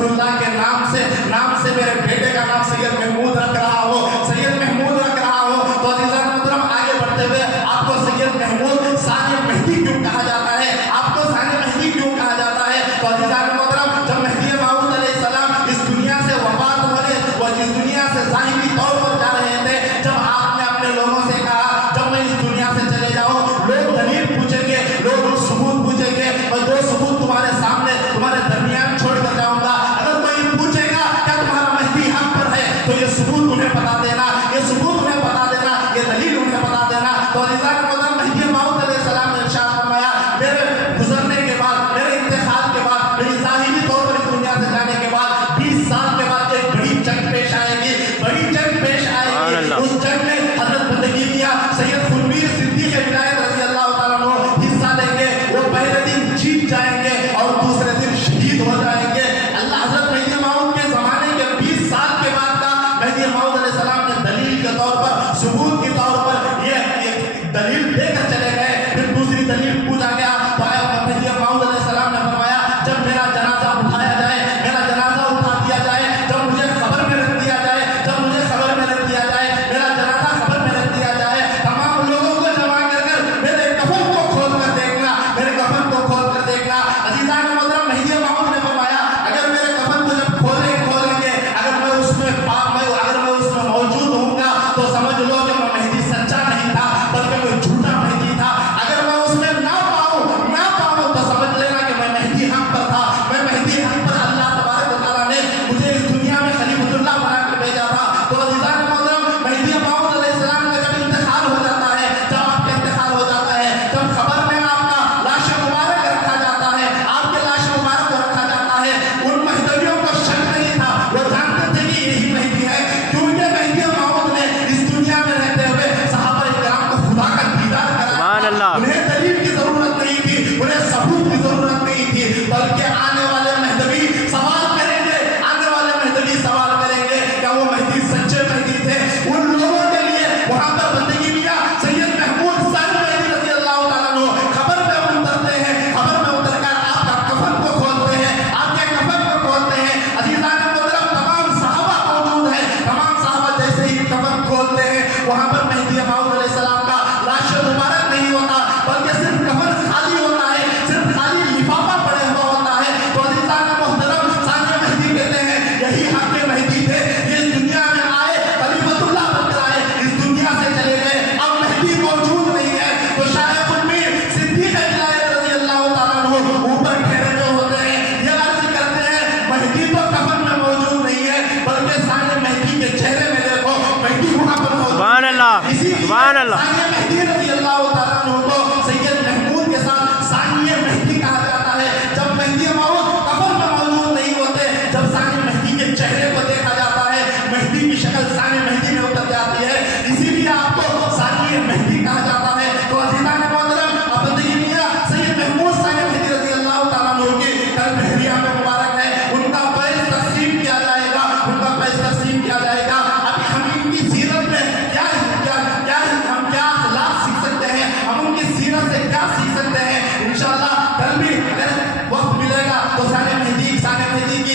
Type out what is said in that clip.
रसूलुल्लाह के नाम से मेरे बेटे का नाम सैयद महमूद रख रहा हो, सैयद महमूद रख रहा हो। तो अज़ीज़ान मोहतरम आगे बढ़ते हुए आपको सैयद महमूद सानी मेहदी क्यों कहा जाता है, आपको सानी मेहदी क्यों कहा जाता है? तो अज़ीज़ान मोहतरम जब मेहदी मऊद अलैहिस्सलाम इस दुनिया से वफात होने व इस दुनिया से ज़ाहिरी तौर पर जा रहे थे, जब आपने अपने लोगों से कहा जब मैं इस दुनिया से चले जाऊं, लोग दलील पूछेंगे, लोग सबूत पूछेंगे, और दो सबूत तुम्हारे सामने तुम्हारे दरमियान छोड़ कर जाऊंगा। अगर कोई पूछेगा क्या तुम्हारा मेहदी हम पर है, तो ये सबूत उन्हें बता देना, ये सबूत उन्हें बता देना, ये दलील उन्हें बता देना। तो अज़ीज़ान मोहतरम मेहदी मऊद अलैहिस्सलाम ने इरशाद फरमाया, मेरे गुजरने के बाद, मेरे इंतकाल के बाद, मेरी ज़ाहिरी तौर पर इस दुनिया से जाने के बाद 20 साल के बाद एक बड़ी जंग पेश आएगी, बड़ी जंग पेश आएगी। उस जंग में हज़रत बंदगी मियां सैयद खुरमीर सिद्दीक़ विलायत रज़ी अल्लाह तआला अन्हु हिस्सा लेंगे। वो पहले दिन जीत जाएंगे और दूसरे दिन शहीद हो जाएंगे। अल्लाह हज़रत मेहदी मऊद के ज़माने के 20 साल के बाद का मेहदी मऊद अलैहिस्सलाम ने दलील के तौर पर, सबूत के तौर पर ये दलील देकर चले गए। फिर दूसरी दलील पूछा गया तो मेहदी मऊद अलैहिस्सलाम ने फरमाया, जब मेरा जनाजा उठाया जाए, मेरा जनाजा उठा दिया जाए, जब मुझे खबर में रख दिया जाए, जब मुझे खबर में रख दिया जाए, मेरा जनाजा खबर में रख दिया जाए, तमाम लोगों को जमा कर मेरे कफन को खोल कर देखना, मेरे कफन को खोल कर देखना। अज़ीज़ान मोहतरम मेहदी मऊद ने फरमाया, अगर मेरे कफन को जब खोलेंगे, अगर मैं उसमें मौजूद होऊंगा तो समझ लो कि मैं मेहदी सच्चा नहीं था, बल्कि कोई झूठा मेहदी था। अगर मैं उसमें ना पाऊं तो समझ लेना कि मैं मेहदी हक पर था, मैं मेहदी हक पर अल्लाह तबारक व तआला ने मुझे इस दुनिया में खलीफतुल्लाह बना कर भेजा था। तो अज़ीज़ान मोहतरम मेहदी मऊद अलैहिस्सलाम का जब इंतकाल हो जाता है, जब आपका इंतकाल हो जाता है, जब खबर में आपका लाश मुबारक रखा जाता है, आपके लाश मुबारक को रखा जाता है, उन महदवियों को शक नहीं था, वो जानते थे कि यही मेहदी है, क्योंकि मेहदी मऊद ने इस दुनिया में रहते हुए सहाबा इकराम को खुदा का दीदार कराया। उन्हें दलील की जरूरत नहीं थी, उन्हें सबूत की जरूरत नहीं थी, बल्कि आने वाले महदवी सवाल करेंगे, आने वाले महदवी सवाल करेंगे क्या वो मेहदी सच्चे मेहदी थे। उन लोगों के लिए वहां पर बंदगी मियां सैयद महमूद सानी मेहदी रज़ी अल्लाह तआला अन्हु खबर में उतरते हैं, खबर में उतरकर आपका कफन को खोलते हैं, आपके कफन को खोलते हैं। अज़ीज़ान मोहतरम तमाम सहाबा मौजूद हैं, तमाम सहाबा जैसे ही कफन खोलते हैं, वहां पर मेहदी मऊद अलैहिस्सलाम का लाश मुबारक नहीं होता, बल्कि सिर्फ कफन खाली होता है, सिर्फ खाली लिफाफा पड़े हुआ होता है। तो अज़ीज़ान मोहतरम सानी मेहदी कहते हैं यही हक़ मेहदी थे, ये इस दुनिया में आए, खलीफतुल्लाह बनकर आए, इस दुनिया से चले गए, अब मेहदी मौजूद नहीं है। तो शाह खुरमीर सिद्दीक़ विलायत रज़ी अल्लाह तआला अन्हु ऊपर ठहरे हुए होते हैं, ये अर्ज़ करते हैं मेहदी तो कफन में मौजूद नहीं है, बल्कि सानी मेहदी के चेहरे में देखो मेहदी वहां पर मौजूद है। सुभान अल्लाह। सानी मेहदी रज़ी अल्लाह तआला अन्हु को सैयद महमूद के साथ सानी मेहदी कहा जाता है। जब मेहदी मऊद कफन में मौजूद नहीं होते, जब सानी मेहदी के चेहरे को देखा जाता है, मेहदी की शक्ल सानी मेहदी में उतर जाती है, इसीलिए आपको सानी मेहदी कहा जाता है। तो अज़ीज़ान मोहतरम बंदगी मियां सैयद महमूद सानी मेहदी रज़ी अल्लाह तआला अन्हु की कल बहरिया में मुबारक है, उनका फैज़ तक़सीम किया जाएगा, उनका फैज़ तक़सीम किया जाएगा। अभी हम इनकी सीरत में क्या अखलाक सीख सकते हैं, हम उनकी सीरत से क्या सीख सकते हैं, इंशाअल्लाह कल भी अगर वक्त मिलेगा तो सानी मेहदी की